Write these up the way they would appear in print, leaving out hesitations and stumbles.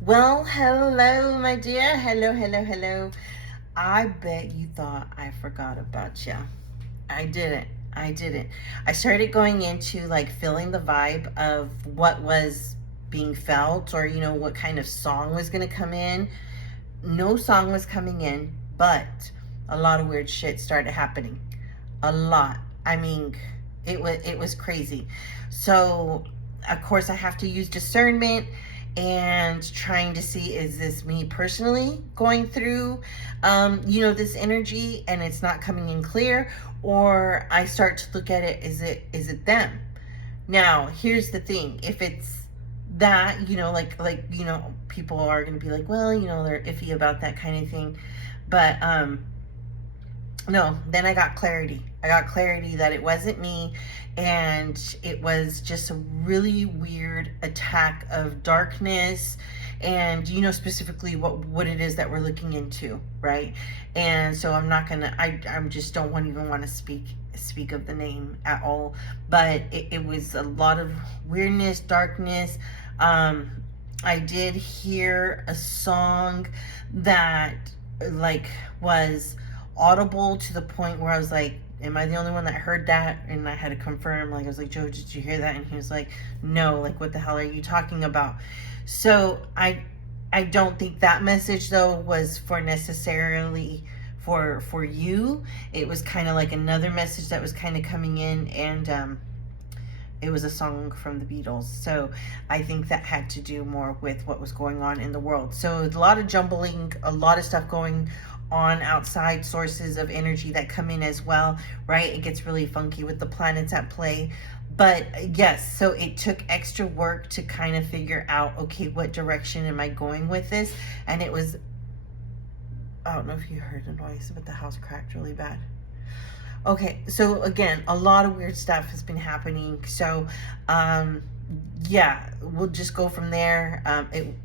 Well, hello, my dear. Hello, hello, hello. I bet you thought I forgot about you. I didn't. I didn't. I started going into like feeling the vibe of what was being felt or, what kind of song was going to come in. No song was coming in, but a lot of weird shit started happening. A lot. I mean, it was crazy. So, of course, I have to use discernment and trying to see, is this me personally going through this energy and it's not coming in clear, or I start to look at it, is it them? Now, here's the thing. If it's that, people are going to be like, well, they're iffy about that kind of thing. But no, then I got clarity. I got clarity that it wasn't me, and it was just a really weird attack of darkness, and specifically what it is that we're looking into, right? And so I'm not gonna. I'm just don't want even want to speak of the name at all. But it was a lot of weirdness, darkness. Um, I did hear a song that like was audible to the point where I was like, am I the only one that heard that? And I had to confirm, like, I was like, Joe, did you hear that? And he was like, no, like, what the hell are you talking about? So I don't think that message though was for necessarily for you. It was kind of like another message that was kind of coming in, and it was a song from the Beatles. So I think that had to do more with what was going on in the world. So a lot of jumbling, a lot of stuff going on outside sources of energy that come in as well, right? It gets really funky with the planets at play. But yes, so it took extra work to kind of figure out, okay, what direction am I going with this? And it was, I don't know if you heard the noise, but the house cracked really bad. Okay, so again, a lot of weird stuff has been happening. So, um, yeah, we'll just go from there.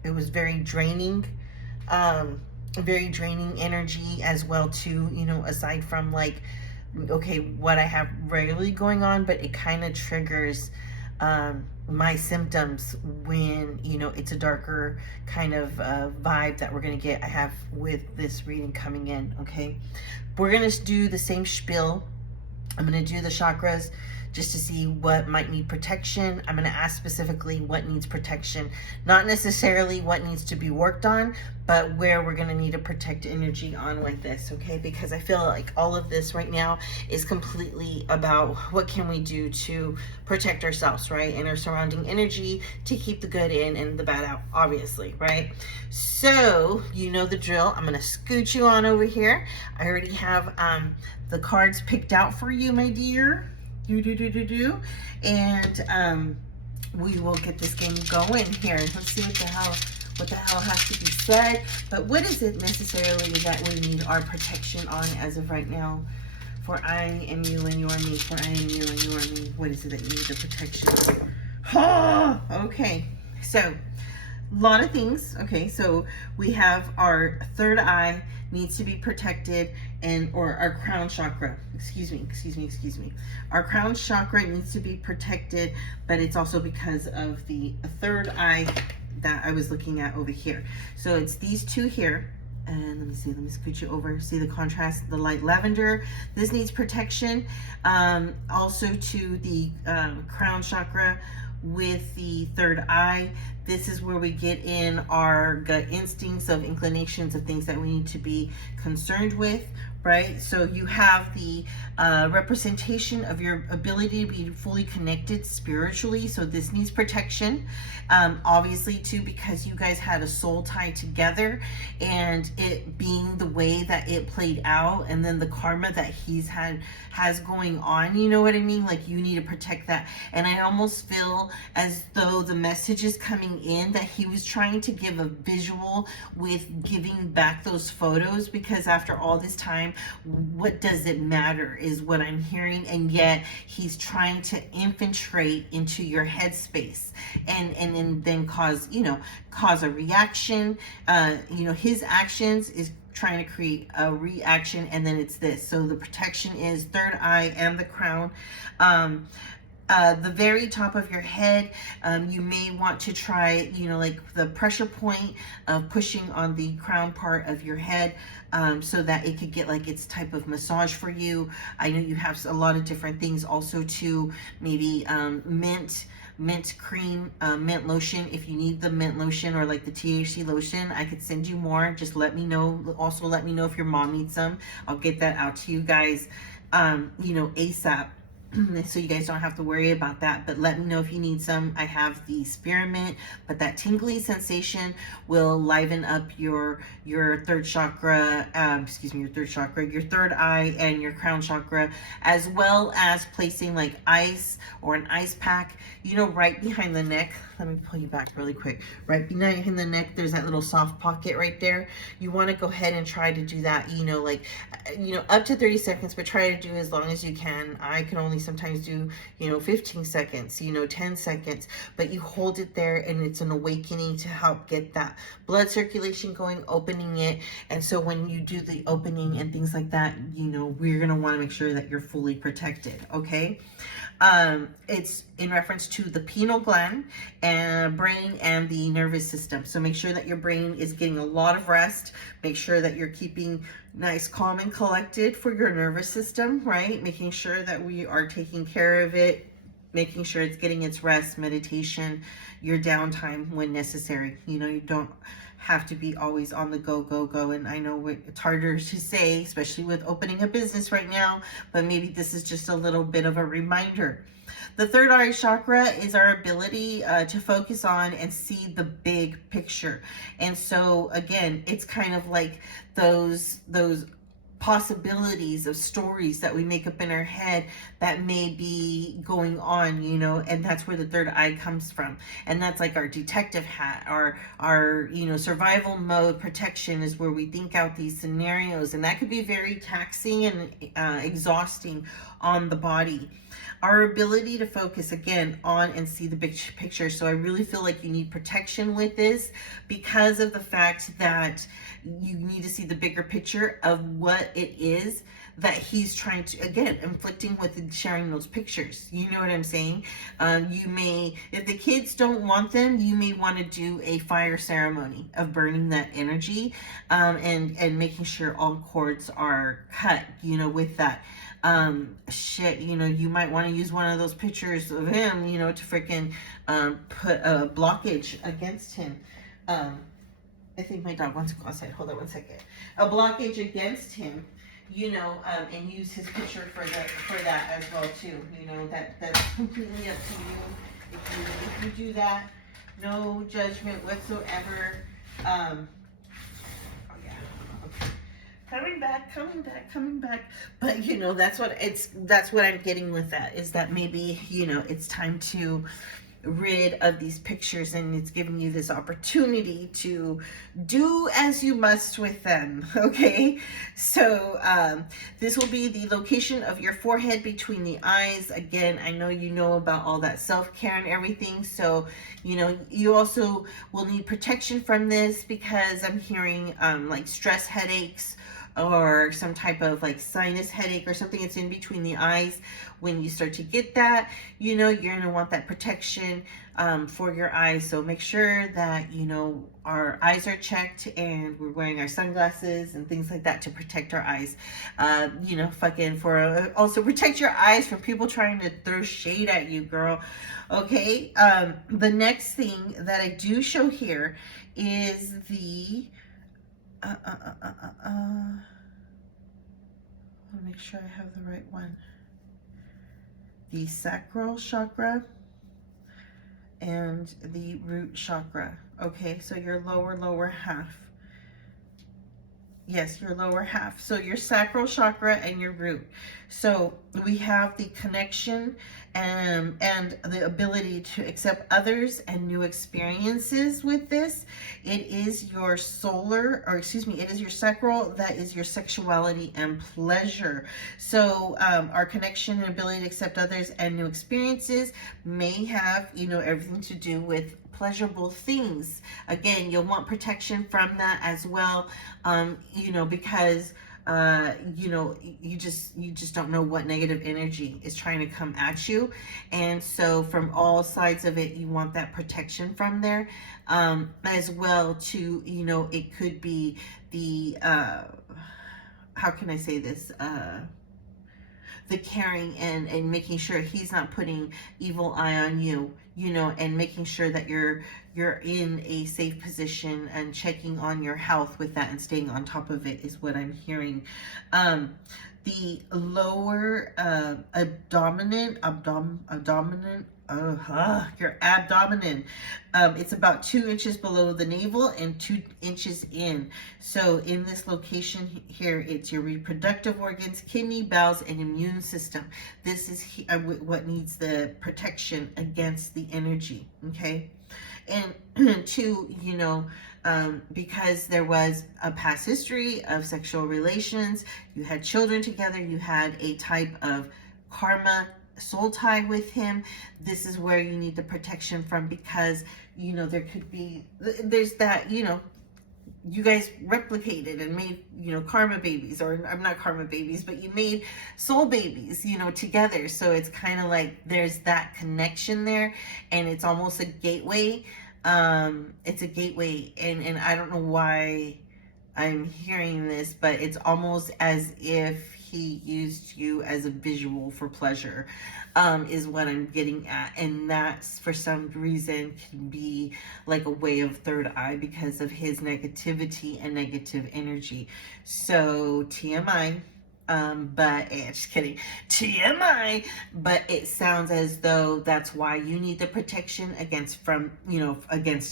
It was very draining energy as well too. Aside from like, okay, what I have regularly going on, but it kind of triggers my symptoms when it's a darker kind of vibe that we're gonna get. I have with this reading coming in. Okay, we're gonna do the same spiel. I'm going to do the chakras just to see what might need protection. I'm going to ask specifically what needs protection, not necessarily what needs to be worked on, but where we're going to need to protect energy on with this, okay? Because I feel like all of this right now is completely about what can we do to protect ourselves, right? And our surrounding energy to keep the good in and the bad out, obviously, right? So, you know the drill. I'm going to scoot you on over here. I already have the cards picked out for you, my dear. And we will get this game going here. Let's see what the hell has to be said. But what is it necessarily that we need our protection on as of right now? For I am you and you are me. For I am you and you are me. What is it that you need the protection on? Okay. So a lot of things. Okay, so we have our third eye needs to be protected, and or our crown chakra. Excuse me. Our crown chakra needs to be protected, but it's also because of the third eye that I was looking at over here. So it's these two here. And let me scoot you over. See the contrast, the light lavender. This needs protection. Also to the crown chakra with the third eye. This is where we get in our gut instincts of inclinations of things that we need to be concerned with, right? So you have the representation of your ability to be fully connected spiritually. So this needs protection. Obviously too, because you guys had a soul tie together, and it being the way that it played out, and then the karma that has going on, you know what I mean? Like, you need to protect that. And I almost feel as though the message is coming in that he was trying to give a visual with giving back those photos, because after all this time, what does it matter is what I'm hearing. And yet he's trying to infiltrate into your headspace and then cause a reaction. His actions is trying to create a reaction, and then it's this. So the protection is third eye and the crown. the very top of your head. You may want to try, like the pressure point of pushing on the crown part of your head, so that it could get like its type of massage for you. I know you have a lot of different things also too, maybe mint cream, mint lotion. If you need the mint lotion or like the THC lotion, I could send you more. Just let me know. Also let me know if your mom needs some. I'll get that out to you guys, ASAP. So you guys don't have to worry about that, but let me know if you need some. I have the spearmint, but that tingly sensation will liven up your third chakra, your third eye and your crown chakra, as well as placing like ice or an ice pack, right behind the neck. Let me pull you back really quick. Right behind the neck, there's that little soft pocket right there. You want to go ahead and try to do that, up to 30 seconds, but try to do as long as you can. I can only sometimes do, 15 seconds, 10 seconds, but you hold it there and it's an awakening to help get that blood circulation going, opening it. And so when you do the opening and things like that, we're going to want to make sure that you're fully protected. Okay. It's in reference to the pineal gland and brain and the nervous system. So make sure that your brain is getting a lot of rest. Make sure that you're keeping nice, calm, and collected for your nervous system, right? Making sure that we are taking care of it, making sure it's getting its rest, meditation, your downtime when necessary. You don't have to be always on the go. And I know it's harder to say, especially with opening a business right now, but maybe this is just a little bit of a reminder. The third eye chakra is our ability to focus on and see the big picture. And so again, it's kind of like those possibilities of stories that we make up in our head that may be going on, and that's where the third eye comes from. And that's like our detective hat, our survival mode protection is where we think out these scenarios, and that could be very taxing and exhausting on the body. Our ability to focus again on and see the big picture. So I really feel like you need protection with this because of the fact that you need to see the bigger picture of what it is that he's trying to, again, inflicting with sharing those pictures. You know what I'm saying? You may, if the kids don't want them, you may want to do a fire ceremony of burning that energy, and making sure all cords are cut, with that. You might want to use one of those pictures of him, to freaking put a blockage against him. I think my dog wants to go outside. Hold on one second. A blockage against him, and use his picture for that as well too. That's completely up to you. If you do that, no judgment whatsoever. Oh yeah. Okay. Coming back. But that's what I'm getting with that, is that maybe, it's time to rid of these pictures, and it's giving you this opportunity to do as you must with them. Okay, so this will be the location of your forehead between the eyes. Again, I know you know about all that self-care and everything, so you also will need protection from this, because I'm hearing like stress headaches or some type of like sinus headache or something that's in between the eyes. When you start to get that, you're going to want that protection for your eyes. So make sure that, our eyes are checked and we're wearing our sunglasses and things like that to protect our eyes. Also protect your eyes from people trying to throw shade at you, girl. Okay. The next thing that I do show here is the, I want to make sure I have the right one. The sacral chakra and the root chakra. Okay, so your lower half. Yes, your lower half. So your sacral chakra and your root. So we have the connection and the ability to accept others and new experiences with this. It is your it is your sacral, that is your sexuality and pleasure. So our connection and ability to accept others and new experiences may have, everything to do with pleasurable things. Again, you'll want protection from that as well, because you just don't know what negative energy is trying to come at you. And so from all sides of it, you want that protection from there, as well. To, it could be the, how can I say this, the caring, and making sure he's not putting evil eye on you, and making sure that you're in a safe position, and checking on your health with that, and staying on top of it, is what I'm hearing. The lower your abdomen, it's about 2 inches below the navel and 2 inches in. So in this location here, it's your reproductive organs, kidney, bowels, and immune system. This is what needs the protection against the energy. Okay. And two, because there was a past history of sexual relations, you had children together, you had a type of karma soul tie with him. This is where you need the protection from, because there's that, you guys replicated and made, karma babies, or I'm not karma babies, but you made soul babies, together. So it's kind of like there's that connection there, and it's almost a gateway. It's a gateway, and I don't know why I'm hearing this, but it's almost as if he used you as a visual for pleasure, is what I'm getting at. And that's, for some reason, can be like a way of third eye because of his negativity and negative energy. So TMI. Just kidding. TMI. But it sounds as though that's why you need the protection against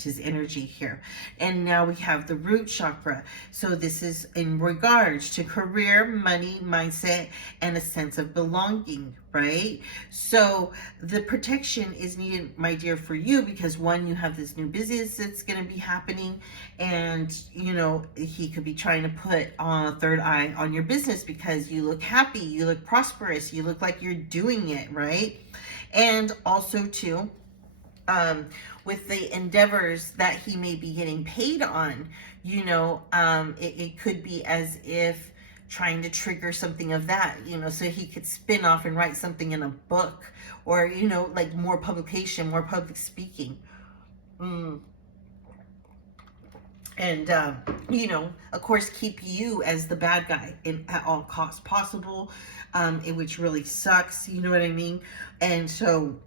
his energy here. And now we have the root chakra. So this is in regards to career, money, mindset, and a sense of belonging, right? So the protection is needed, my dear, for you, because one, you have this new business that's going to be happening, and he could be trying to put a third eye on your business because you look happy, you look prosperous, you look like you're doing it right. And also too, with the endeavors that he may be getting paid on, it could be as if trying to trigger something of that, so he could spin off and write something in a book, or, like more publication, more public speaking. And, of course, keep you as the bad guy at all costs possible, which really sucks, you know what I mean? And so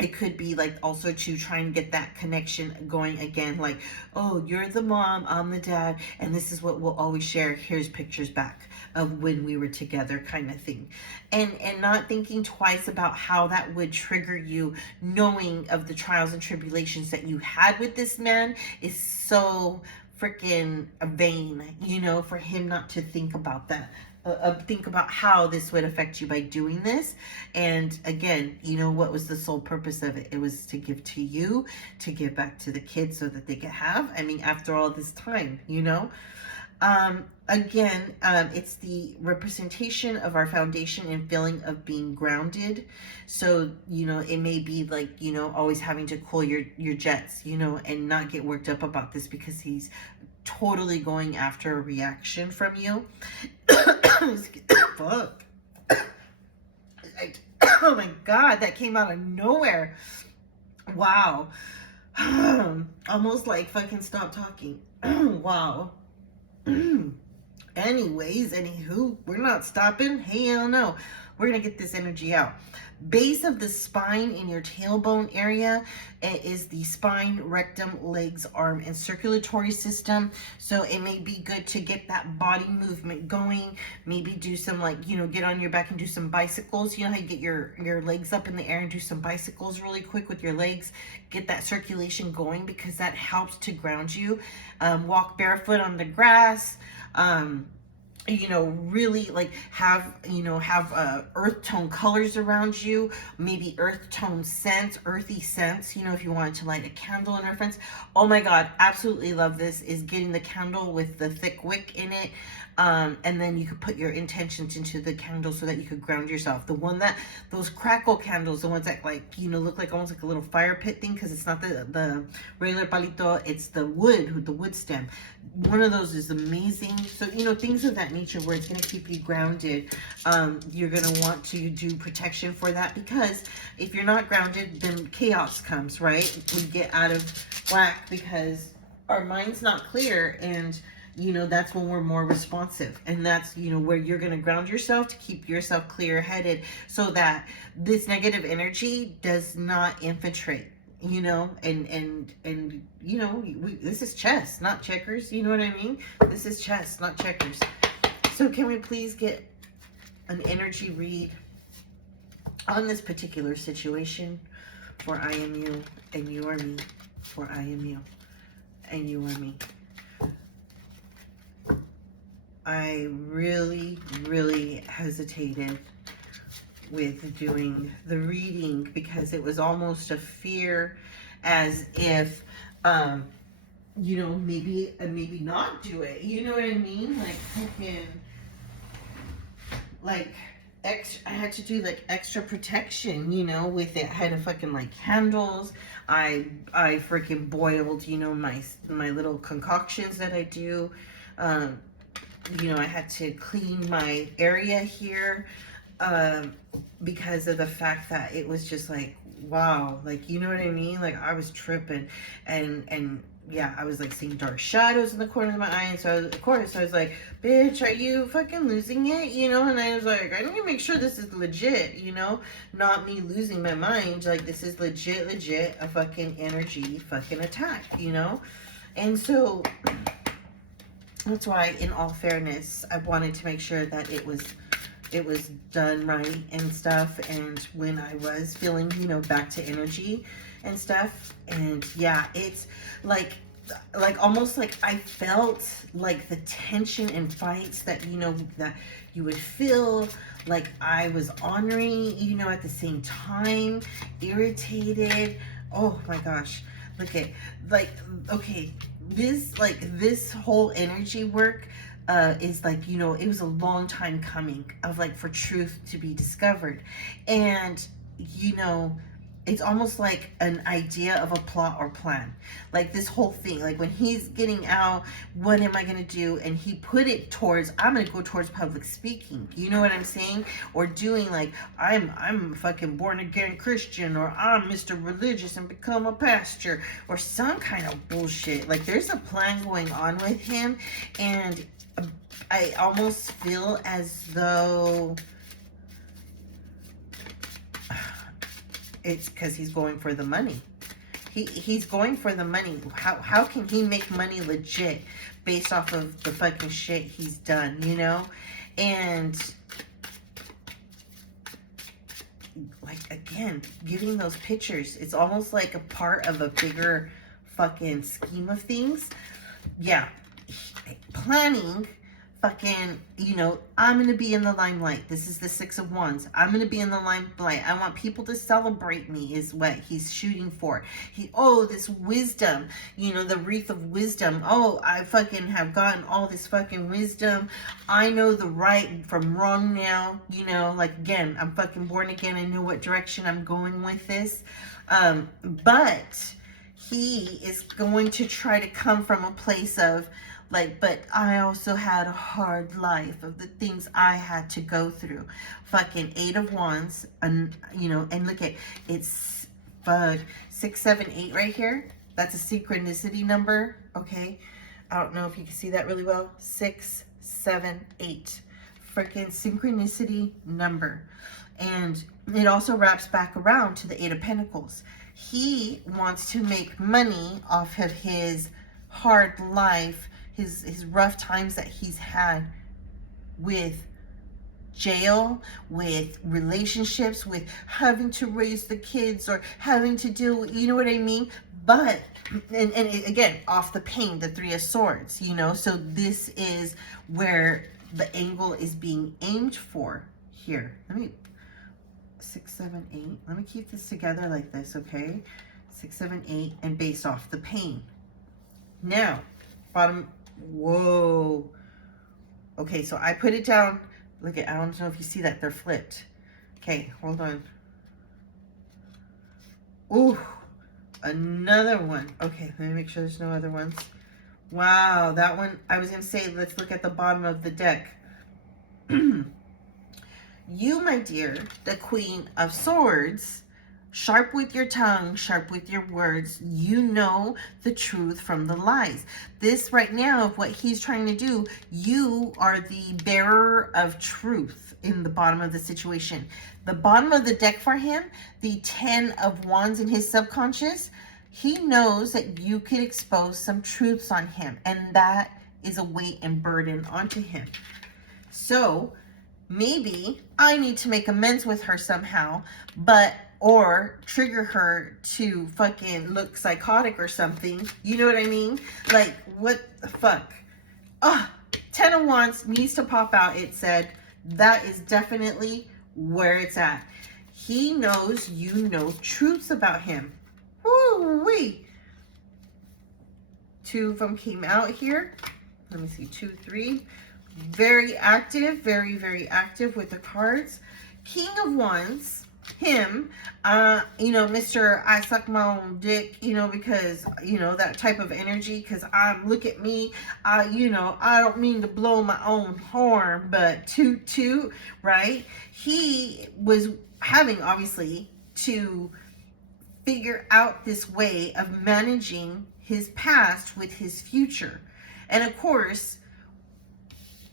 it could be like also to try and get that connection going again, like, oh, you're the mom, I'm the dad, and this is what we'll always share. Here's pictures back of when we were together, kind of thing. And not thinking twice about how that would trigger you, knowing of the trials and tribulations that you had with this man, is so freaking vain, for him not to think about that. Think about how this would affect you by doing this. And again, what was the sole purpose of it? It was to give to you, to give back to the kids so that they could have, after all this time, again, it's the representation of our foundation and feeling of being grounded. So, it may be like, always having to cool your jets, and not get worked up about this, because he's totally going after a reaction from you. Fuck. Oh my God, that came out of nowhere. Wow. Almost like fucking stop talking. Wow. Anyways, anywho, we're not stopping. Hell no. We're going to get this energy out. Base of the spine in your tailbone area is the spine, rectum, legs, arm, and circulatory system. So it may be good to get that body movement going. Maybe do some, get on your back and do some bicycles. You know how you get your legs up in the air and do some bicycles really quick with your legs. Get that circulation going, because that helps to ground you. Walk barefoot on the grass. Really have earth tone colors around you, maybe earth tone scents, earthy scents, if you wanted to light a candle in reference. Oh my God, absolutely love this, is getting the candle with the thick wick in it. And then you could put your intentions into the candle so that you could ground yourself. Those crackle candles, the ones that look like almost like a little fire pit thing, because it's not the regular palito, it's the wood stem. One of those is amazing. So, things of that that nature where it's going to keep you grounded. You're going to want to do protection for that, because if you're not grounded, then chaos comes, right? We get out of whack because our mind's not clear, and that's when we're more responsive, and that's where you're going to ground yourself to keep yourself clear headed, so that this negative energy does not infiltrate, and this is chess, not checkers. You know what I mean? This is chess, not checkers. So can we please get an energy read on this particular situation? For I am you and you are me. For I am you and you are me. I really, really hesitated with doing the reading because it was almost a fear, as if, maybe not do it. You know what I mean? Like, freaking, like, I had to do like extra protection, with it. I had to fucking like candles. I freaking boiled, my little concoctions that I do. I had to clean my area here, because of the fact that it was just like, wow, like, you know what I mean? Like, I was tripping, and yeah, I was like seeing dark shadows in the corner of my eye, and so I was like, bitch, are you fucking losing it? And I was like, I need to make sure this is legit, not me losing my mind. Like, this is legit a fucking energy fucking attack, and so that's why, in all fairness, I wanted to make sure that it was done right and stuff. And when I was feeling, back to energy and stuff, and yeah, it's like almost like I felt like the tension and fights that that you would feel, like I was honoring, at the same time, irritated. Oh my gosh, look at, like, okay, this whole energy work is like, it was a long time coming of like for truth to be discovered. And it's almost like an idea of a plot or plan. Like this whole thing, like when he's getting out, what am I going to do? And he put it towards, I'm going to go towards public speaking. You know what I'm saying? Or doing like, I'm fucking born again Christian, or I'm Mr. Religious and become a pastor, or some kind of bullshit. Like there's a plan going on with him. And I almost feel as though it's because he's going for the money. He's going for the money. How can he make money legit based off of the fucking shit he's done, And like, again, getting those pictures, it's almost like a part of a bigger fucking scheme of things. Yeah, planning. Fucking, I'm going to be in the limelight. This is the Six of Wands. I'm going to be in the limelight. I want people to celebrate me is what he's shooting for. This wisdom, the wreath of wisdom. Oh, I fucking have gotten all this fucking wisdom. I know the right from wrong now. Like, again, I'm fucking born again. I know what direction I'm going with this. But he is going to try to come from a place of, like, but I also had a hard life of the things I had to go through. Fucking 8 of Wands, and and look at, it's 6, 7, 8 right here. That's a synchronicity number. Okay, I don't know if you can see that really well. 6, 7, 8, freaking synchronicity number. And it also wraps back around to the 8 of Pentacles. He wants to make money off of his hard life, his rough times that he's had with jail, with relationships, with having to raise the kids, or having to deal with, you know what I mean? But, and again, off the pain, the 3 of Swords, so this is where the angle is being aimed for here. Let me, 6, 7, 8, let me keep this together like this, okay? 6, 7, 8, and based off the pain. Now, bottom, whoa. Okay, so I put it down. Look at, I don't know if you see that, they're flipped. Okay, hold on. Ooh, another one. Okay, let me make sure there's no other ones. Wow, that one, I was going to say, let's look at the bottom of the deck. You, my dear, the Queen of Swords, sharp with your tongue, sharp with your words, you know the truth from the lies. This right now, of what he's trying to do, you are the bearer of truth in the bottom of the situation. The bottom of the deck for him, the 10 of Wands in his subconscious, he knows that you could expose some truths on him, and that is a weight and burden onto him. So maybe I need to make amends with her somehow, or trigger her to fucking look psychotic or something. You know what I mean? Like, what the fuck? 10 of Wands needs to pop out, it said. That is definitely where it's at. He knows you know truths about him. Woo-wee. 2 of them came out here. Let me see, 2, 3. Very active, very, very active with the cards. King of Wands, him, Mr. I suck my own dick, because, that type of energy, because look at me, I don't mean to blow my own horn, but toot toot, right? He was having, obviously, to figure out this way of managing his past with his future. And of course,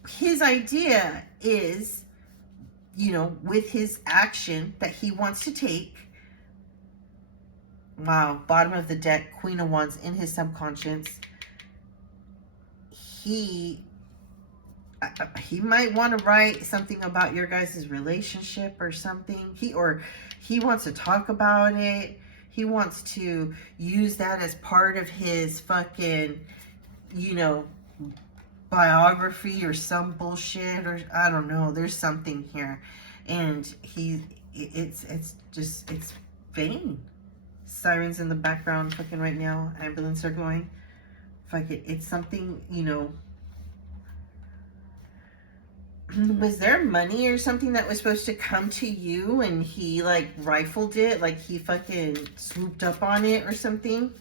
his idea is, with his action that he wants to take. Wow, bottom of the deck, Queen of Wands in his subconscious. He might want to write something about your guys' relationship or something. He wants to talk about it. He wants to use that as part of his fucking, biography or some bullshit, or I don't know. There's something here, and it's vain. Sirens in the background, fucking right now. Ambulance are going. Fuck it. It's something, Was there money or something that was supposed to come to you and he like rifled it, like he fucking swooped up on it or something?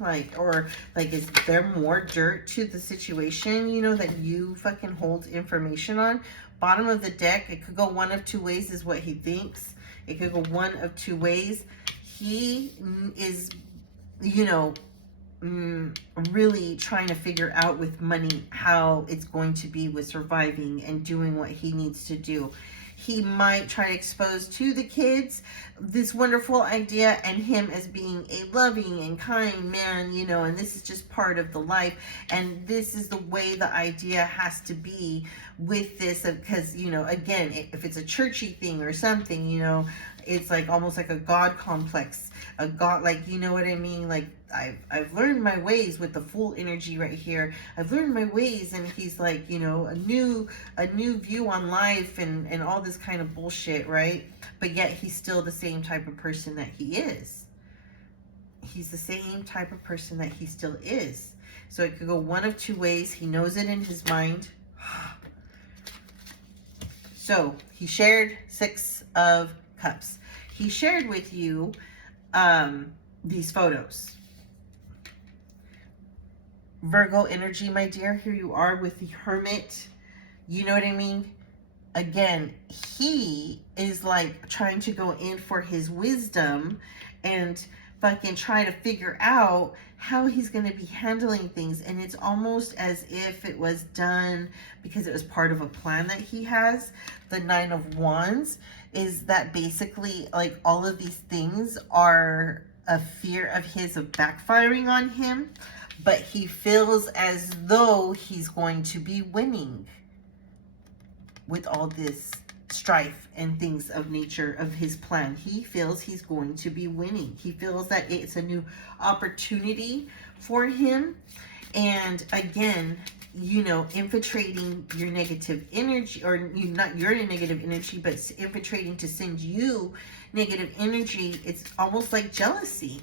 Is there more dirt to the situation, that you fucking hold information on? Bottom of the deck, it could go one of two ways is what he thinks. It could go one of two ways. He is, really trying to figure out with money how it's going to be with surviving and doing what he needs to do. He might try to expose to the kids this wonderful idea and him as being a loving and kind man, and this is just part of the life, and this is the way the idea has to be with this, because again, if it's a churchy thing or something, it's like almost like a God complex, a God, like, you know what I mean? Like, I've learned my ways with the Fool energy right here. I've learned my ways, and he's like, a new view on life and all this kind of bullshit, right? But yet he's still the same type of person that he is. He's the same type of person that he still is. So it could go one of two ways. He knows it in his mind. So he shared 6 of Cups. He shared with you these photos. Virgo energy, my dear. Here you are with the Hermit. You know what I mean? Again, he is like trying to go in for his wisdom and fucking try to figure out how he's going to be handling things. And it's almost as if it was done because it was part of a plan that he has. The 9 of Wands is that basically like all of these things are a fear of his of backfiring on him, but he feels as though he's going to be winning with all this strife and things of nature of his plan. He feels he's going to be winning. He feels that it's a new opportunity for him. And again, infiltrating your negative energy, or not your negative energy, but infiltrating to send you negative energy. It's almost like jealousy,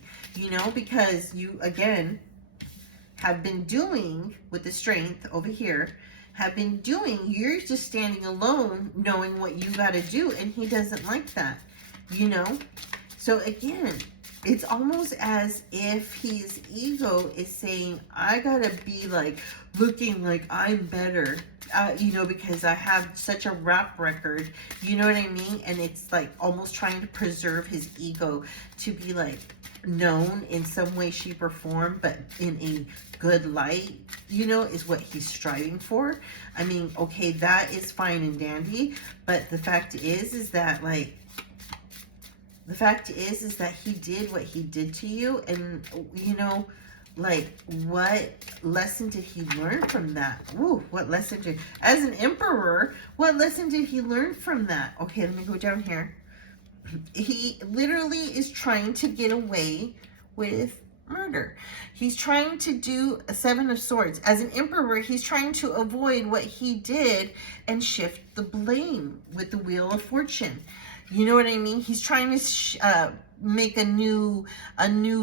because you, again, have been doing with the Strength over here, you're just standing alone knowing what you got to do, and he doesn't like that, So again, it's almost as if his ego is saying, I gotta be like looking like I'm better, because I have such a rap record, you know what I mean? And it's like almost trying to preserve his ego to be like known in some way, shape, or form, but in a good light, is what he's striving for. I mean, okay, that is fine and dandy, but the fact is that like, he did what he did to you, and like, what lesson did he learn from that? Ooh, what lesson did, as an emperor, what lesson did he learn from that? Okay, let me go down here. He literally is trying to get away with murder. He's trying to do a Seven of Swords. As an emperor, he's trying to avoid what he did and shift the blame with the Wheel of Fortune. You know what I mean? He's trying to make a new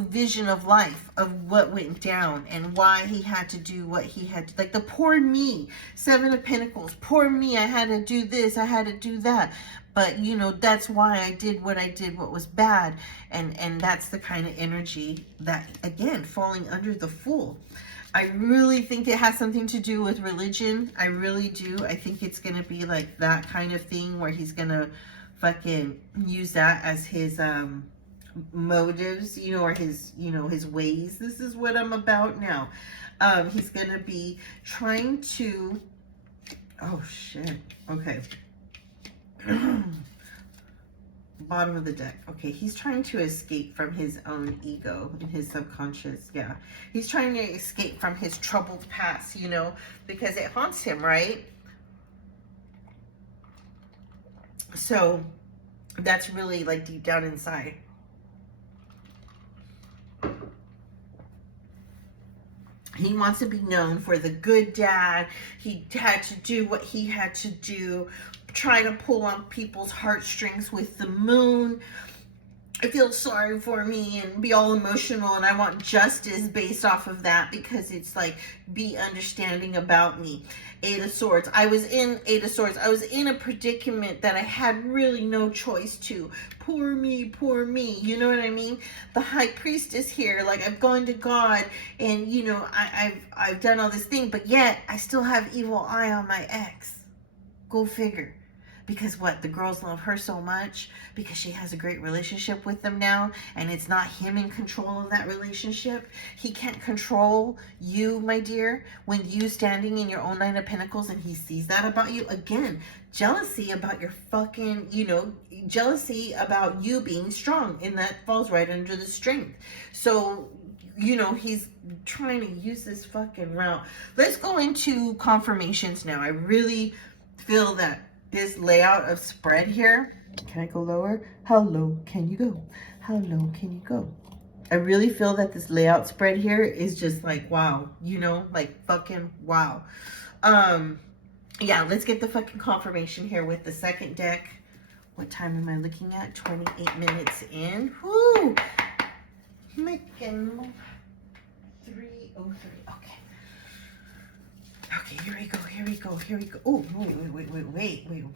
vision of life, of what went down and why he had to do what he had to. Like the poor me, Seven of Pentacles, poor me, I had to do this, I had to do that. But that's why I did what I did, what was bad. And that's the kind of energy that, again, falling under the Fool. I really think it has something to do with religion. I really do. I think it's going to be like that kind of thing where he's going to fucking use that as his motives, or his, his ways. This is what I'm about now. He's going to be trying to, oh shit. Okay. Bottom of the deck. Okay, he's trying to escape from his own ego and his subconscious. Yeah, he's trying to escape from his troubled past, because it haunts him, right? So that's really like deep down inside. He wants to be known for the good dad. He had to do what he had to do, try to pull on people's heartstrings with the moon. I feel sorry for me and be all emotional, and I want justice based off of that, because it's like, be understanding about me. Eight of Swords. I was in a predicament that I had really no choice to. Poor me, poor me. You know what I mean? The High Priestess here, like, I've gone to God, and I've done all this thing, but yet I still have evil eye on my ex. Go figure. Because what? The girls love her so much because she has a great relationship with them now, and it's not him in control of that relationship. He can't control you, my dear, when you standing in your own Nine of Pentacles, and he sees that about you. Again, jealousy about your fucking, jealousy about you being strong, and that falls right under the strength. So, he's trying to use this fucking route. Let's go into confirmations now. I really feel that this layout of spread here. Can I go lower? How low can you go? How low can you go? I really feel that this layout spread here is just like, wow, like fucking wow. Yeah, let's get the fucking confirmation here with the second deck. What time am I looking at? 28 minutes in. Whoo! Making 3:03. Okay. Okay, here we go. Oh,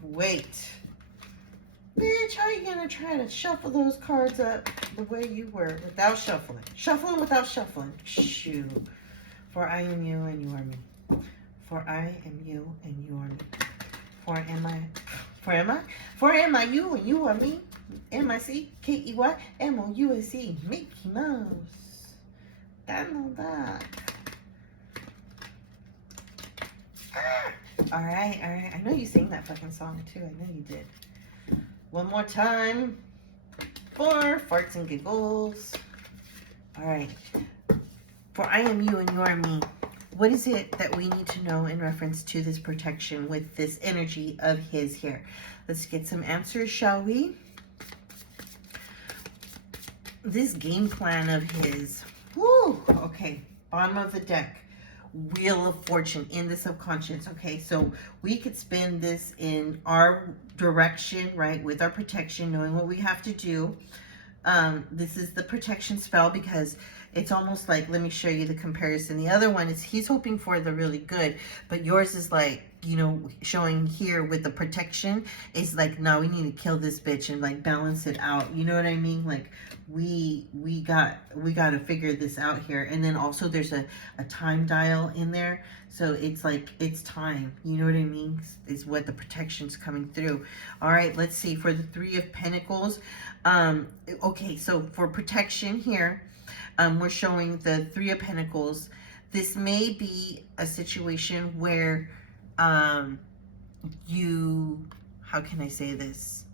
wait. Bitch, how are you gonna try to shuffle those cards up the way you were without shuffling? Shuffling without shuffling. Shoot. For I am you and you are me. For I am you and you are me. For am I you and you are me. MICKEY MOUSE. Mickey Mouse. Donald Duck. All right. I know you sang that fucking song too. I know you did. One more time for farts and giggles. All right. For I am you and you are me. What is it that we need to know in reference to this protection with this energy of his here? Let's get some answers, shall we? This game plan of his. Woo! Okay. Bottom of the deck. Wheel of Fortune in the subconscious. Okay, so we could spin this in our direction, right, with our protection, knowing what we have to do. This is the protection spell because It's almost like, let me show you the comparison. The other one is he's hoping for the really good, but yours is like, you know, showing here with the protection is like, no, we need to kill this bitch and like balance it out. You know what I mean? Like we got to figure this out here. And then also there's a time dial in there. So it's like, it's time. You know what I mean? Is what the protection's coming through. All right, let's see. For the Three of Pentacles, okay, so for protection here, we're showing the Three of Pentacles. This may be a situation where you, how can I say this?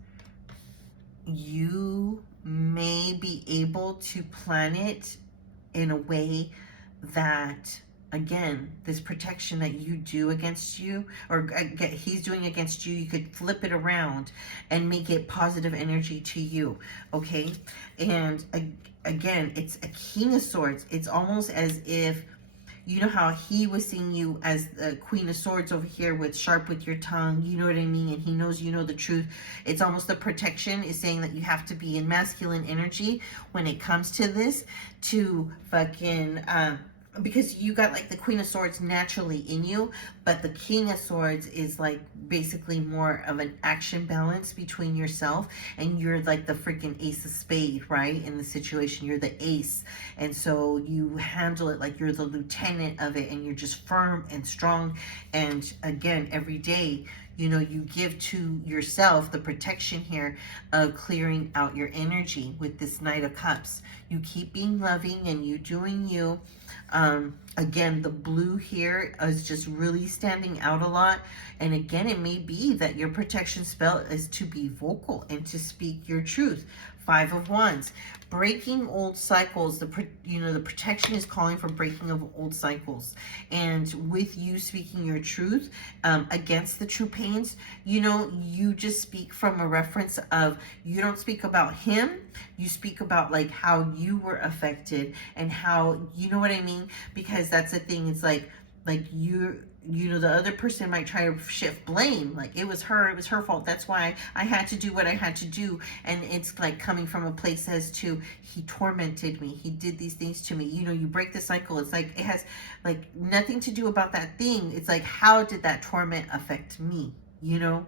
You may be able to plan it in a way that, again, this protection that you do against you, or he's doing against you, you could flip it around and make it positive energy to you, okay? And again, it's a King of Swords. It's almost as if, you know how he was seeing you as the Queen of Swords over here with sharp with your tongue, you know what I mean? And he knows you know the truth. It's almost the protection is saying that you have to be in masculine energy when it comes to this to fucking, because you got like the Queen of Swords naturally in you, but the King of Swords is like basically more of an action balance between yourself, and you're like the freaking Ace of Spades, right? In the situation, you're the ace, and so you handle it like you're the lieutenant of it, and you're just firm and strong. And again, every day, you know, you give to yourself the protection here of clearing out your energy with this Knight of Cups. You keep being loving and you doing you. Again, the blue here is just really standing out a lot. And again, it may be that your protection spell is to be vocal and to speak your truth. Five of Wands, breaking old cycles. The protection is calling for breaking of old cycles, and with you speaking your truth against the true pains, you know, you just speak from a reference of, you don't speak about him, you speak about like how you were affected and how, you know what I mean? Because that's the thing. It's like you know, the other person might try to shift blame, like it was her fault, that's why I had to do what I had to do. And it's like coming from a place as to, he tormented me, he did these things to me. You know, you break the cycle. It's like it has like nothing to do about that thing. It's like, how did that torment affect me? You know,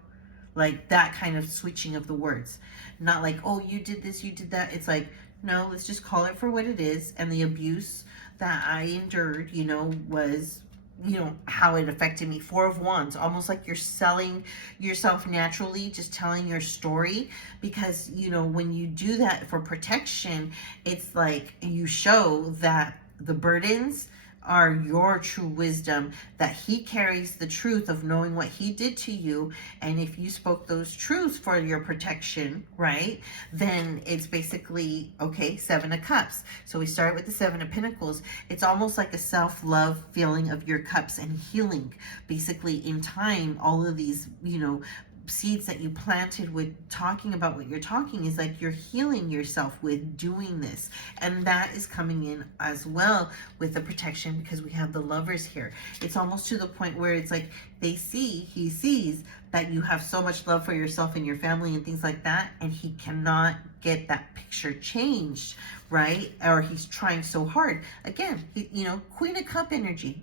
like that kind of switching of the words. Not like, oh, you did this, you did that. It's like, no, let's just call it for what it is. And the abuse that I endured, you know, was, you know, how it affected me. Four of Wands, almost like you're selling yourself naturally, just telling your story. Because, you know, when you do that for protection, it's like you show that the burdens are your true wisdom, that he carries the truth of knowing what he did to you. And if you spoke those truths for your protection, right, then it's basically, okay, Seven of Cups. So we start with the Seven of Pentacles. It's almost like a self-love feeling of your cups and healing. Basically, in time, all of these, you know, seeds that you planted with talking about what you're talking is like you're healing yourself with doing this. And that is coming in as well with the protection, because we have the Lovers here. It's almost to the point where it's like he sees that you have so much love for yourself and your family and things like that, and he cannot get that picture changed, right? Or he's trying so hard. Again, you know, Queen of Cup energy.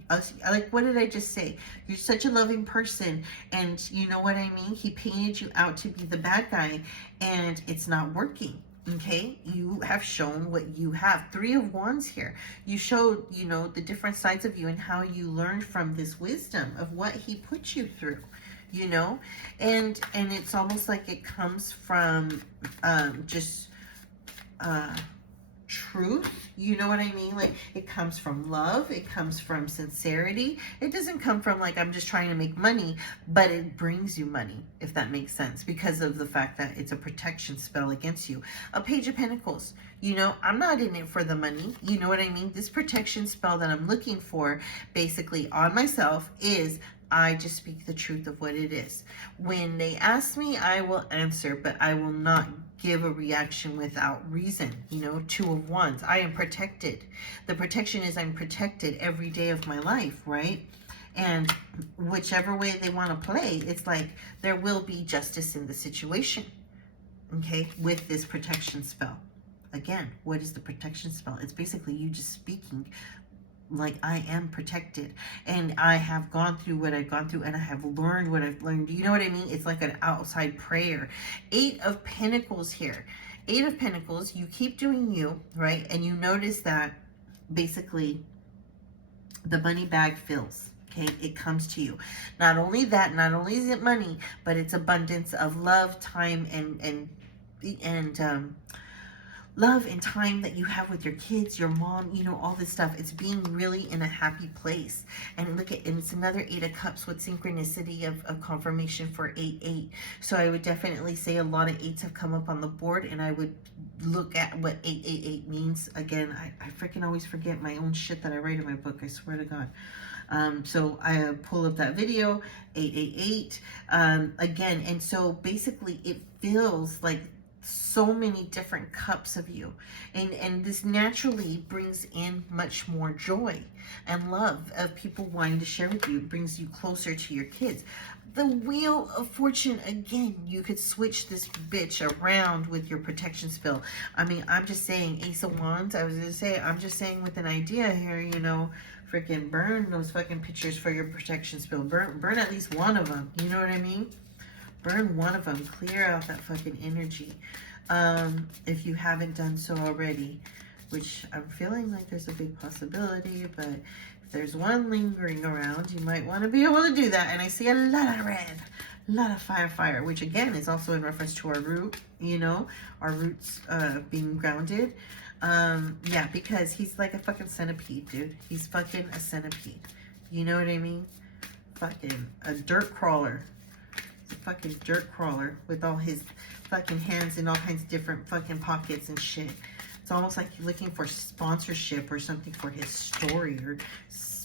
Like, what did I just say? You're such a loving person, and you know what I mean? He painted you out to be the bad guy, and it's not working. Okay, you have shown what you have. Three of Wands here. You showed, you know, the different sides of you and how you learned from this wisdom of what he put you through, you know. And it's almost like it comes from just truth, you know what I mean? Like, it comes from love, it comes from sincerity. It doesn't come from like, I'm just trying to make money, but it brings you money, if that makes sense, because of the fact that it's a protection spell against you. A Page of Pentacles, you know, I'm not in it for the money, you know what I mean? This protection spell that I'm looking for basically on myself is, I just speak the truth of what it is. When they ask me, I will answer, but I will not give a reaction without reason. You know, Two of Wands, I am protected. The protection is I'm protected every day of my life, right? And whichever way they want to play, it's like there will be justice in the situation, okay, with this protection spell. Again, what is the protection spell? It's basically you just speaking like, I am protected, and I have gone through what I've gone through, and I have learned what I've learned. Do you know what I mean? It's like an outside prayer. 8 of Pentacles here. 8 of Pentacles, you keep doing you, right? And you notice that basically the money bag fills. Okay, it comes to you. Not only that, not only is it money, but it's abundance of love, time, and love and time that you have with your kids, your mom, you know, all this stuff. It's being really in a happy place. And look at, and it's another 8 of Cups with synchronicity of confirmation for 8-8. So I would definitely say a lot of 8s have come up on the board, and I would look at what 888 means. Again, I freaking always forget my own shit that I write in my book, I swear to God. So I pull up that video, 888, again. And so basically it feels like so many different cups of you, and this naturally brings in much more joy and love of people wanting to share with you. It brings you closer to your kids. The Wheel of Fortune, again, you could switch this bitch around with your protection spell. I mean, I'm just saying, Ace of Wands, I was gonna say, I'm just saying with an idea here, you know, freaking burn those fucking pictures for your protection spell. Burn at least one of them, you know what I mean? Burn one of them. Clear out that fucking energy. If you haven't done so already, which I'm feeling like there's a big possibility, but if there's one lingering around, you might want to be able to do that. And I see a lot of red, a lot of fire, which again is also in reference to our root, you know, our roots being grounded. Yeah, because he's like a fucking centipede, dude. He's fucking a centipede. You know what I mean? Fucking a dirt crawler. A fucking dirt crawler with all his fucking hands in all kinds of different fucking pockets and shit. It's almost like you're looking for sponsorship or something for his story, or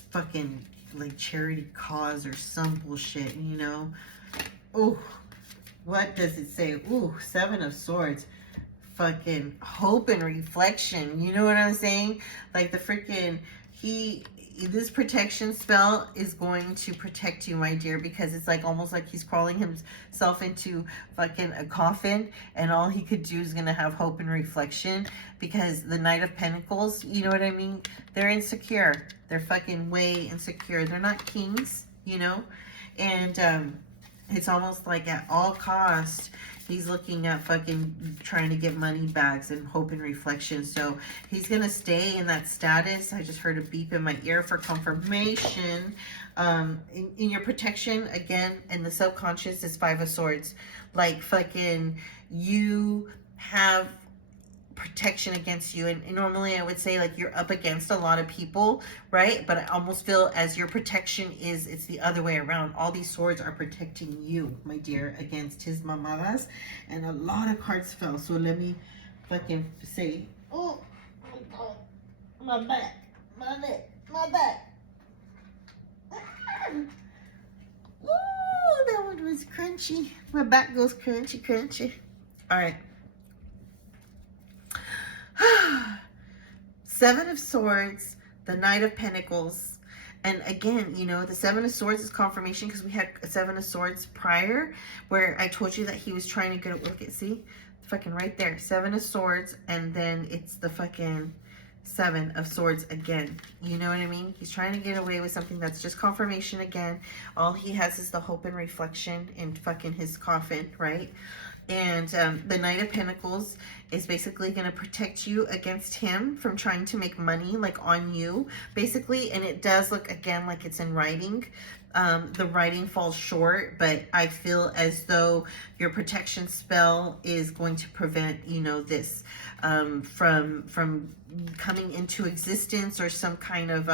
fucking like charity cause or some bullshit, you know? Oh, what does it say? Ooh, 7 of Swords. Fucking hope and reflection. You know what I'm saying? Like the freaking, this protection spell is going to protect you, my dear, because it's like almost like he's crawling himself into fucking a coffin, and all he could do is gonna have hope and reflection, because the Knight of Pentacles, you know what I mean? They're insecure. They're fucking way insecure. They're not kings, you know? And it's almost like at all cost, he's looking at fucking trying to get money bags and hope and reflection. So he's going to stay in that status. I just heard a beep in my ear for confirmation. In your protection, again, in the subconscious is 5 of Swords. Like fucking you have protection against you, and normally I would say like you're up against a lot of people, right? But I almost feel as your protection is, it's the other way around. All these swords are protecting you, my dear, against his mamadas, and a lot of cards fell. So let me fucking say, oh my God, my back, my neck, my back. Ooh, that one was crunchy. My back goes crunchy. All right. 7 of Swords, the Knight of Pentacles. And again, you know, the 7 of Swords is confirmation, because we had a 7 of Swords prior where I told you that he was trying to get, look at, see, fucking right there, 7 of Swords, and then it's the fucking 7 of Swords again. You know what I mean? He's trying to get away with something that's just confirmation again. All he has is the hope and reflection in fucking his coffin, right? And the Knight of Pentacles is basically going to protect you against him from trying to make money, like on you, basically. And it does look, again, like it's in writing. The writing falls short, but I feel as though your protection spell is going to prevent, you know, this from coming into existence, or some kind of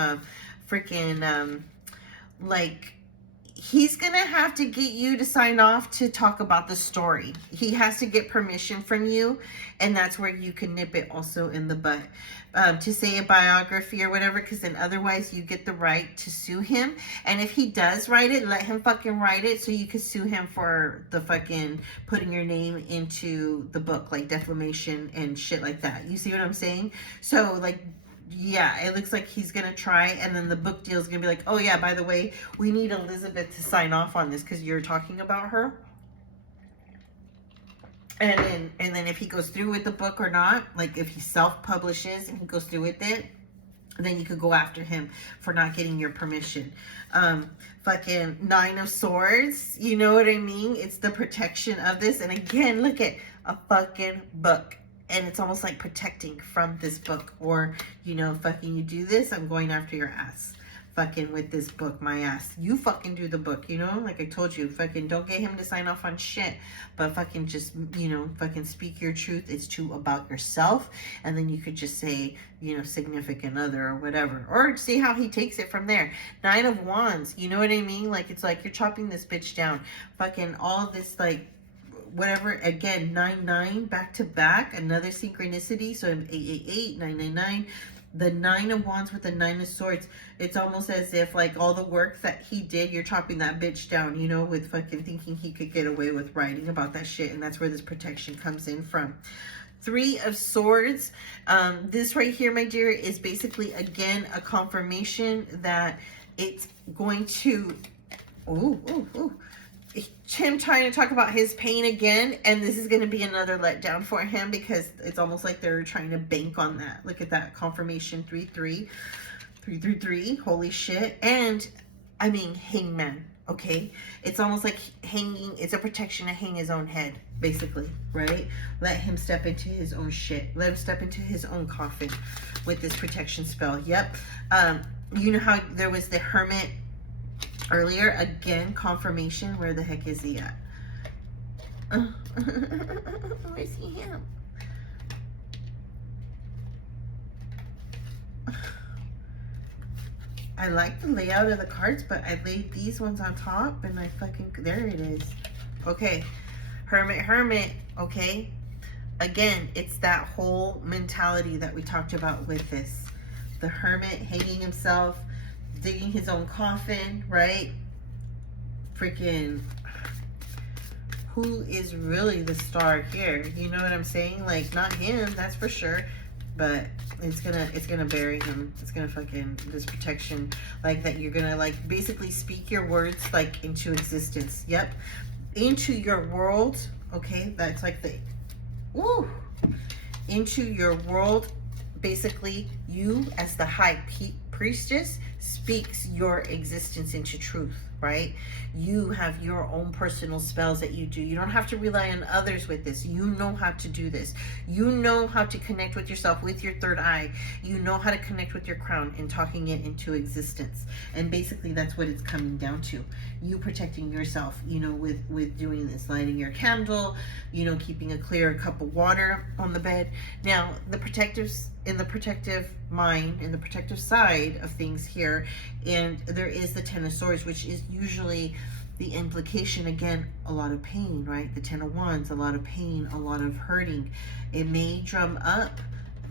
freaking like, he's going to have to get you to sign off to talk about the story. He has to get permission from you, and that's where you can nip it also in the butt. To say a biography or whatever, because then otherwise you get the right to sue him. And if he does write it, let him fucking write it, so you could sue him for the fucking putting your name into the book, like defamation and shit like that. You see what I'm saying? So, like, yeah, it looks like he's gonna try, and then the book deal is gonna be like, oh yeah, by the way, we need Elizabeth to sign off on this because you're talking about her. And then if he goes through with the book or not, like if he self-publishes and he goes through with it, then you could go after him for not getting your permission. Fucking Nine of Swords, you know what I mean? It's the protection of this. And again, look at a fucking book. And it's almost like protecting from this book. Or, you know, fucking you do this, I'm going after your ass. Fucking with this book, my ass. You fucking do the book, you know? Like I told you, fucking don't get him to sign off on shit. But fucking just, you know, fucking speak your truth. It's true about yourself. And then you could just say, you know, significant other or whatever. Or see how he takes it from there. Nine of Wands, you know what I mean? Like, it's like you're chopping this bitch down. Fucking all this, like, whatever. Again, 9-9 back to back. Another synchronicity. So 8-8-8, 9-9-9. The Nine of Wands with the Nine of Swords, it's almost as if like all the work that he did, you're chopping that bitch down, you know, with fucking thinking he could get away with writing about that shit. And that's where this protection comes in from. Three of Swords. This right here, my dear, is basically, again, a confirmation that it's going to... Him trying to talk about his pain again, and this is going to be another letdown for him because it's almost like they're trying to bank on that. Look at that confirmation, 3-3, 3-3-3, holy shit. And I mean, hangman, okay? It's almost like hanging, it's a protection to hang his own head, basically, right? Let him step into his own shit. Let him step into his own coffin with this protection spell. Yep. You know how there was the Hermit earlier? Again, confirmation. Where the heck is he at? Where's he at? I like the layout of the cards, but I laid these ones on top and I fucking, there it is. Okay, Hermit, okay? Again, it's that whole mentality that we talked about with this. The Hermit hanging himself, digging his own coffin, right? Freaking, who is really the star here? You know what I'm saying? Like, not him, that's for sure. But it's gonna bury him. It's gonna fucking, this protection, like that you're gonna like basically speak your words like into existence. Yep. Into your world. Okay, that's like the, woo, into your world. Basically, you as the high priestess speaks your existence into truth, right? You have your own personal spells that you do. You don't have to rely on others with this. You know how to do this. You know how to connect with yourself with your third eye. You know how to connect with your crown and talking it into existence. And basically that's what it's coming down to. You protecting yourself, you know, with doing this, lighting your candle, you know, keeping a clear cup of water on the bed. Now, the protectives in the protective mind, in the protective side of things here, and there is the Ten of Swords, which is usually the implication, again, a lot of pain, right? The Ten of Wands, a lot of pain, a lot of hurting. It may drum up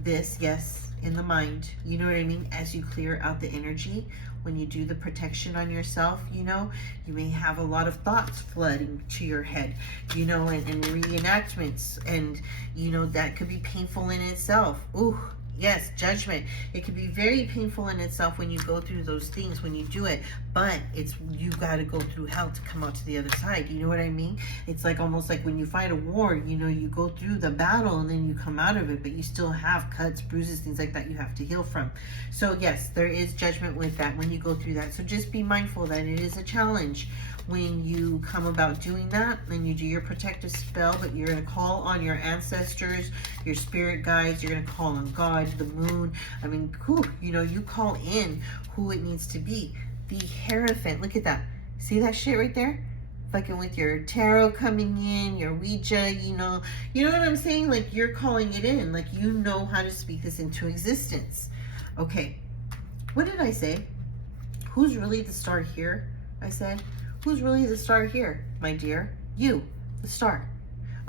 this, yes, in the mind, you know what I mean? As you clear out the energy, when you do the protection on yourself, you know, you may have a lot of thoughts flooding to your head, you know, and reenactments, and, you know, that could be painful in itself. Ooh. Yes, judgment. It can be very painful in itself when you go through those things, when you do it, but it's, you got to go through hell to come out to the other side. You know what I mean? It's like almost like when you fight a war, you know, you go through the battle and then you come out of it, but you still have cuts, bruises, things like that you have to heal from. So yes, there is judgment with that when you go through that. So just be mindful that it is a challenge when you come about doing that, and you do your protective spell, but you're going to call on your ancestors, your spirit guides, you're going to call on God, the moon. I mean, whew, you know, you call in who it needs to be. The Hierophant, look at that. See that shit right there? Fucking with your tarot coming in, your Ouija, you know what I'm saying? Like, you're calling it in, like, you know how to speak this into existence. Okay, what did I say? Who's really the star here? I said, who's really the star here, my dear? You, the star.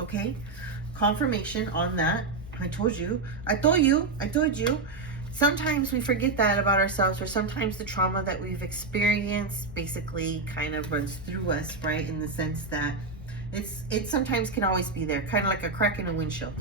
Okay, confirmation on that. I told you. Sometimes we forget that about ourselves, or sometimes the trauma that we've experienced basically kind of runs through us, right? In the sense that it sometimes can always be there, kind of like a crack in a windshield.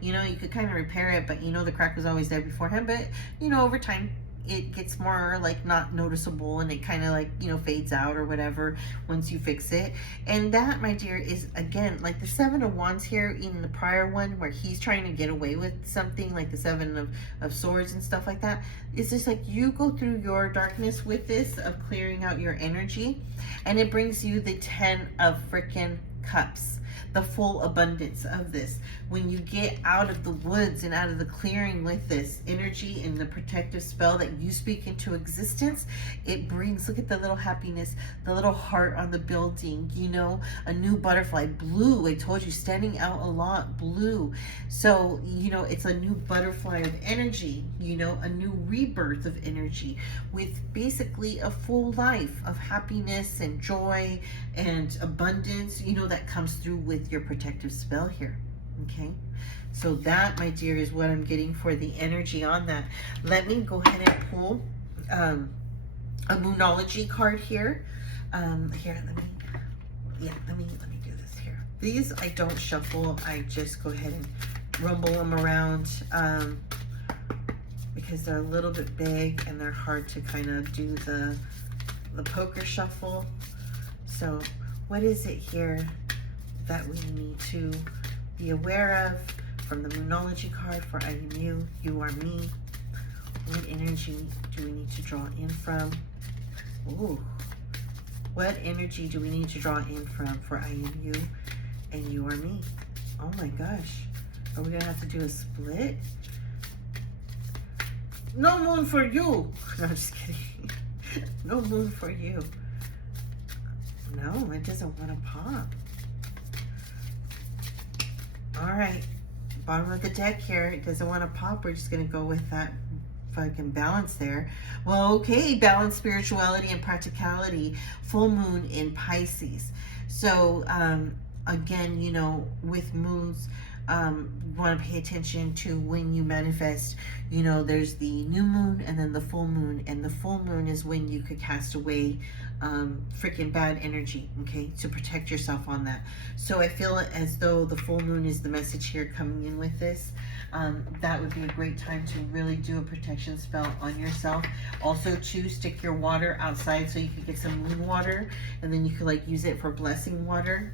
You know, you could kind of repair it, but you know the crack was always there beforehand. But you know, over time, it gets more like not noticeable, and it kind of like, you know, fades out or whatever once you fix it. And that, my dear, is again like the Seven of Wands here in the prior one where he's trying to get away with something, like the Seven of Swords and stuff like that. It's just like you go through your darkness with this of clearing out your energy, and it brings you the 10 of freaking Cups, the full abundance of this. When you get out of the woods and out of the clearing with this energy and the protective spell that you speak into existence, it brings, look at the little happiness, the little heart on the building, you know, a new butterfly, blue. I told you, standing out a lot, blue. So, you know, it's a new butterfly of energy, you know, a new rebirth of energy with basically a full life of happiness and joy and abundance, you know, that comes through with your protective spell here. Okay, so that, my dear, is what I'm getting for the energy on that. Let me go ahead and pull a Moonology card here. Here, let me do this here. These I don't shuffle. I just go ahead and rumble them around because they're a little bit big and they're hard to kind of do the poker shuffle. So what is it here that we need to be aware of from the Moonology card for I am you, you are me? What energy do we need to draw in from? Ooh. What energy do we need to draw in from for I am you and you are me? Oh my gosh. Are we going to have to do a split? No moon for you. No, I'm just kidding. No moon for you. No, it doesn't want to pop. All right, bottom of the deck here. It doesn't want to pop. We're just going to go with that fucking balance there. Well, okay, balance, spirituality, and practicality. Full moon in Pisces. So, again, you know, with moons, want to pay attention to when you manifest. You know, there's the new moon and then the full moon, and the full moon is when you could cast away freaking bad energy, okay, to protect yourself on that. So I feel as though the full moon is the message here coming in with this. That would be a great time to really do a protection spell on yourself. Also, to stick your water outside so you could get some moon water, and then you could like use it for blessing water.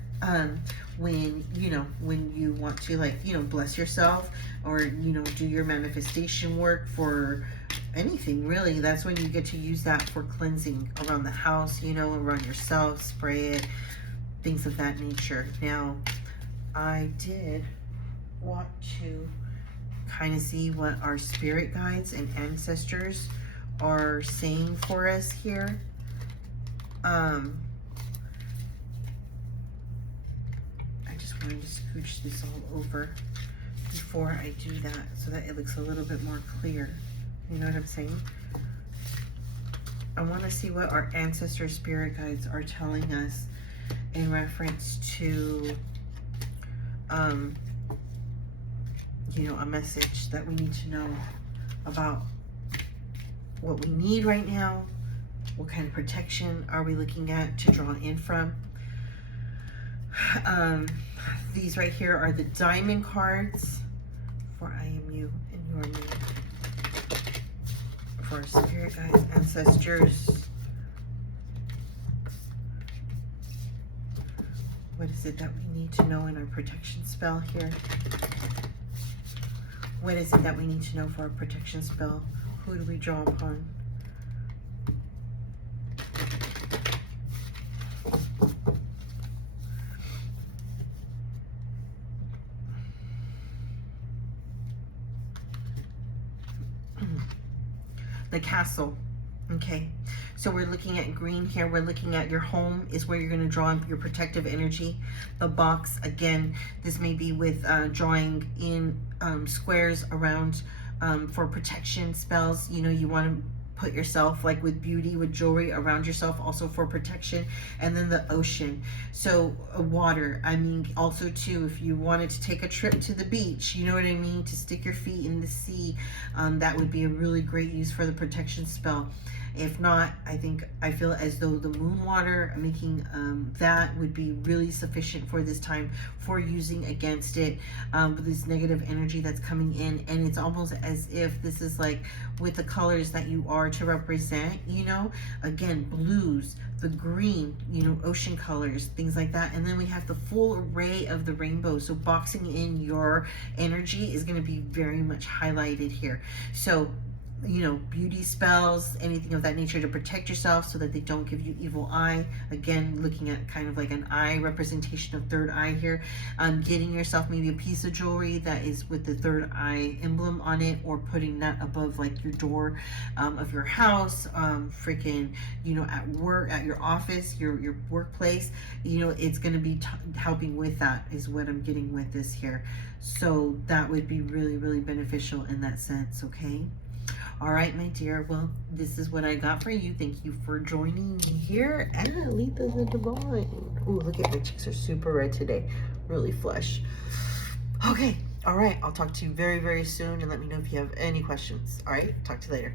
When, you know, when you want to, like, you know, bless yourself, or, you know, do your manifestation work for anything really, that's when you get to use that for cleansing around the house, you know, around yourself, spray it, things of that nature. Now, I did want to kind of see what our spirit guides and ancestors are saying for us here. I'm going to scooch this all over before I do that so that it looks a little bit more clear. You know what I'm saying? I want to see what our ancestor spirit guides are telling us in reference to, you know, a message that we need to know about what we need right now. What kind of protection are we looking at to draw in from? These right here are the diamond cards for I am you and you are me. For our spirit guides, ancestors. What is it that we need to know in our protection spell here? What is it that we need to know for our protection spell? Who do we draw upon? The castle. Okay, so we're looking at green here. We're looking at your home is where you're going to draw your protective energy. The box, again, this may be with drawing in squares around for protection spells. You know, you want to put yourself like with beauty, with jewelry around yourself, also for protection. And then the ocean, so water. I mean, also too, if you wanted to take a trip to the beach, you know what I mean, to stick your feet in the sea, that would be a really great use for the protection spell. If not, I feel as though the moon water, making that would be really sufficient for this time for using against it, with this negative energy that's coming in. And it's almost as if this is like with the colors that you are to represent, you know, again, blues, the green, you know, ocean colors, things like that. And then we have the full array of the rainbow. So boxing in your energy is going to be very much highlighted here. So, you know, beauty spells, anything of that nature to protect yourself so that they don't give you evil eye. Again, looking at kind of like an eye representation of third eye here. Getting yourself maybe a piece of jewelry that is with the third eye emblem on it, or putting that above like your door of your house, freaking, you know, at work, at your office, your workplace. You know, it's going to be helping with that, is what I'm getting with this here. So that would be really, really beneficial in that sense, okay? All right, my dear. Well, this is what I got for you. Thank you for joining me here at Letha the Divine. Ooh, look at my cheeks are super red today. Really flush. Okay. All right. I'll talk to you very, very soon, and let me know if you have any questions. All right. Talk to you later.